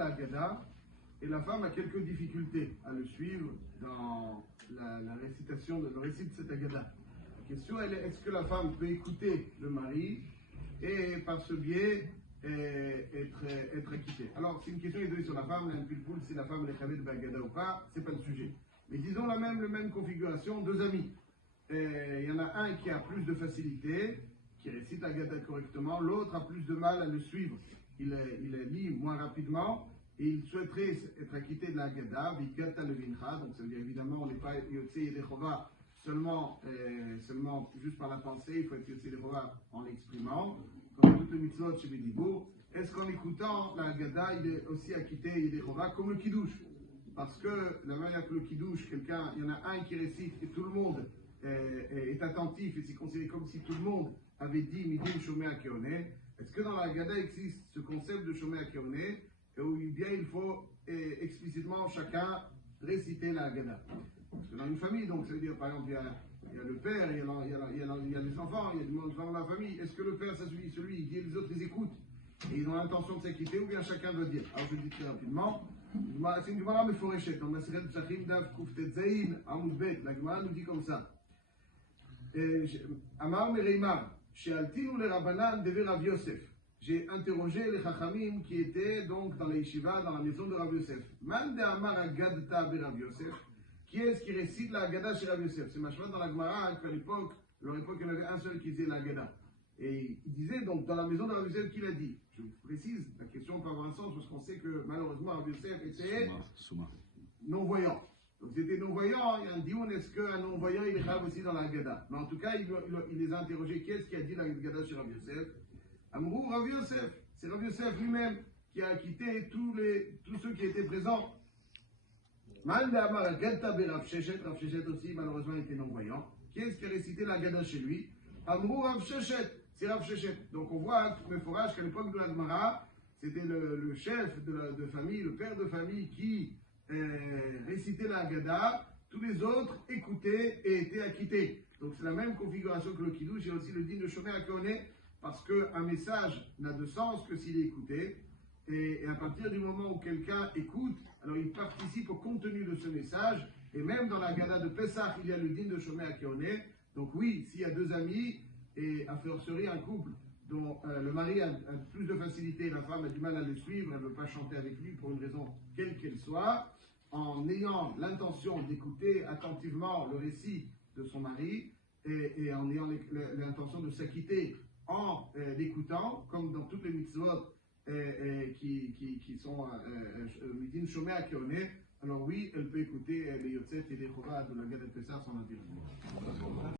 la Haggadah et la femme a quelques difficultés à le suivre dans la récitation, le récit de cette Haggadah. La question elle est, est-ce que la femme peut écouter le mari et par ce biais être acquittée? Alors c'est une question qui est donnée sur la femme, si la femme est chavée de Haggadah ou pas, c'est pas le sujet. Mais disons la même configuration, deux amis. Il y en a un qui a plus de facilité, qui récite Haggadah correctement, l'autre a plus de mal à le suivre. Il lit moins rapidement et il souhaiterait être acquitté de la Haggadah, Vikata Levincha, donc ça veut dire évidemment on n'est pas Yotze Yedechova seulement juste par la pensée, il faut être Yotze Yedechova en l'exprimant, comme toutes les mitzvot chez Bédibour. Est-ce qu'en écoutant la Haggadah, il est aussi acquitté Yedechova comme le Kiddush? Parce que la manière que le Kiddush, il y en a un qui récite et tout le monde est attentif et c'est considéré comme si tout le monde avait dit Midim Shomea Keoneh. Est-ce que dans la Haggadah existe ce concept de Shomea Keoneh où bien il faut explicitement chacun réciter la Haggadah? Parce que dans une famille, donc ça veut dire par exemple il y a le père, il y a les enfants, il y a des gens dans la famille. Est-ce que le père ça suit celui, il dit et les autres ils écoutent et ils ont l'intention de s'acquitter ou bien chacun doit dire? Alors je le dis très rapidement. C'est une Gemara Meforeshet, dans Maseret Psachim Dav Kuftet Zayin Amud Bet. La Gemara nous dit comme ça. Amar Mereimar, Shealtinu le Rabbanan Dever Rav Yosef. J'ai interrogé les Chachamim qui étaient donc dans les yeshiva, dans la maison de Rav Yosef. Man de Amar Agadta be Rav Yosef. Qui est-ce qui récite la Haggadah chez Rav Yosef? C'est machement dans la Gemara qu'à l'époque, leur époque, il y en avait un seul qui disait la Haggadah. Et il disait donc dans la maison de Rav Yosef qu'il a dit. Je vous précise, la question peut avoir un sens parce qu'on sait que malheureusement Rav Yosef était non-voyant. Donc c'était non-voyant, il y a un dioun, est-ce qu'un non-voyant il est grave aussi dans la Haggadah? Mais en tout cas, il les a interrogés, qu'est-ce qui a dit la Haggadah chez Rav Yosef? Amrou Rav Yosef, c'est Rav Yosef lui-même qui a acquitté tous ceux qui étaient présents. Man de Amar Agadta be Rav Sheshet aussi malheureusement était non-voyant. Qui est-ce qui a récité la Haggadah chez lui? Amrou Rav Sheshet. C'est Rav Sheshet. Donc on voit tout le forage qu'à l'époque de la Gemara, c'était le chef de famille, le père de famille qui récitait la Haggadah, tous les autres écoutaient et étaient acquittés. Donc c'est la même configuration que le Kiddush et aussi le din de Shomea Keoneh, parce qu'un message n'a de sens que s'il est écouté. Et à partir du moment où quelqu'un écoute, alors il participe au contenu de ce message. Et même dans la Haggadah de Pessah, il y a le din de Shomea Keoneh. Donc oui, s'il y a deux amis, et a fortiori un couple dont le mari a plus de facilité, la femme a du mal à le suivre, elle ne veut pas chanter avec lui pour une raison quelle qu'elle soit, en ayant l'intention d'écouter attentivement le récit de son mari et en ayant l'intention de s'acquitter en l'écoutant, comme dans toutes les mitzvot qui sont midin shomea keoneh, alors oui, elle peut écouter les yotzet et les chova de la Haggadah de Pessah sans interrompre.